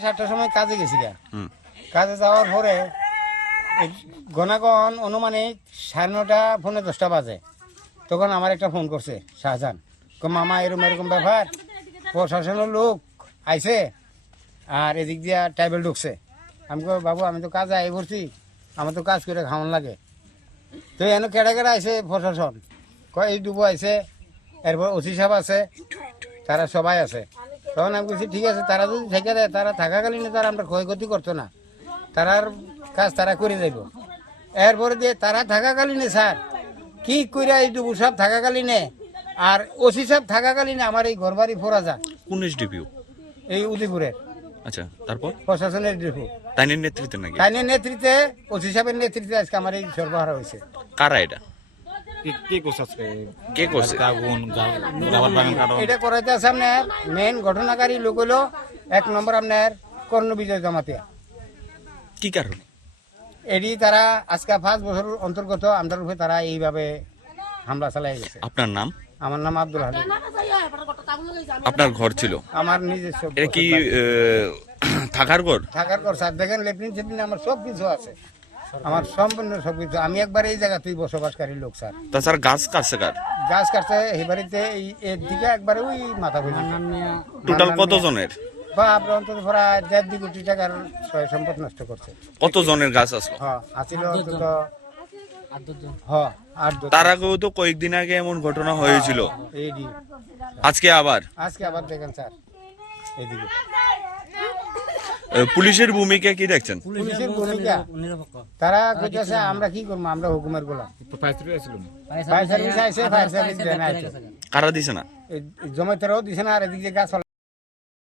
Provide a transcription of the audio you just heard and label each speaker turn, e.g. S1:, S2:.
S1: সাতটার সময় কাজে গেছি গা। কাজে যাওয়ার পরে গণাগণ অনুমানিক সাড়ে নটা ফোনে দশটা বাজে। তখন আমার একটা ফোন করছে শাহজাহান। মামা এরকম এরকম ব্যাপার। প্রশাসনের লোক আইছে আর এদিক দিয়া টাইবেল ঢুকছে। আমি কো বাবু আমি তো কাজে আই পড়ছি। আমার তো কাজ করে খাওয়ান লাগে। তো এনে কেটে কেটে আইছে প্রশাসন। কয় এই ডুবো আইছে। এরপর ওসি সাহেব আছে। তারা সবাই আছে। তখন আমি বলছি ঠিক আছে তারা যদি থেকে দেয় তারা থাকাকালীন তারা আমরা ক্ষয়ক্ষতি করতো না। তারার কাজ তারা করে যাইব। এরপরে দিয়ে তারা থাকাকালীনে স্যার কি কইরা এই ডুবু সব থাকাকালীনে আর ওসি সাহেব থাকাকালীনে আমার এই ঘরবাড়ি ফোরা যা
S2: কোন এসডিপিও
S1: এই উদয়পুরের।
S2: আচ্ছা তারপর?
S1: প্রশাসনের ডিপু
S2: তাইনের নেতৃত্বে নাকি?
S1: তাইনের নেতৃত্বে ওসি সাহেবের নেতৃত্বে আজকে আমার এই সরবরাহ হয়েছে।
S2: কারা এটা?
S3: কি- কি আজকে?
S2: কে করছে
S3: আগুন যাবার বাগান কাটো
S1: এটা করাইতে আছে আপনার মেন ঘটনাকারী লোক হলো এক নম্বর আপনার কর্ণ বিজয় জমাতিয়া।
S2: কি কারণ?
S1: এটি তারা আজকে পাঁচ বছর অন্তর্গত আমাদের উপরে তারা এইভাবে হামলা চালাই গেছে।
S2: আপনার নাম?
S1: আমার নাম আব্দুল হালিম।
S2: আপনার ঘর ছিল?
S1: আমার নিজস্ব
S2: এটা কি থাকার ঘর?
S1: থাকার পর স্যার দেখেন লেট্রিন সেট্রিন আমার সব কিছু আছে। আমার সম্পূর্ণ সব কিছু আমি একবার এই জায়গাতেই বসবাসকারী লোক স্যার।
S2: তাছাড়া গাছ কাটছে কার?
S1: গাছ কাটছে এই বাড়িতে এই এর দিকে একবারে ওই মাথা বুঝি
S2: টোটাল কত জনের
S1: বা আপনার অন্তত প্রায় দেড় দুই কোটি টাকার সয় সম্পদ নষ্ট করছে।
S2: কত জনের গাছ আসলো
S1: হ্যাঁ আছিল অন্তত হ্যাঁ
S2: তার আগেও তো কয়েকদিন আগে এমন ঘটনা হয়েছিল। আজকে আবার?
S1: আজকে আবার দেখেন স্যার। এইদিকে
S2: আহ, পুলিশের ভূমিকা কি দেখছেন?
S1: পুলিশের ভূমিকা? তারা কইতেছে আমরা কি করব? আমরা হুকুমের গোলাম।
S3: ফায়ার সার্ভিস আইছিল
S1: ফায়ার সার্ভিস আইছে ফায়ার সার্ভিস দেন আইছে।
S2: কারা দিছে না?
S1: জমিতেরও দিছে না আর এদিকে গাছ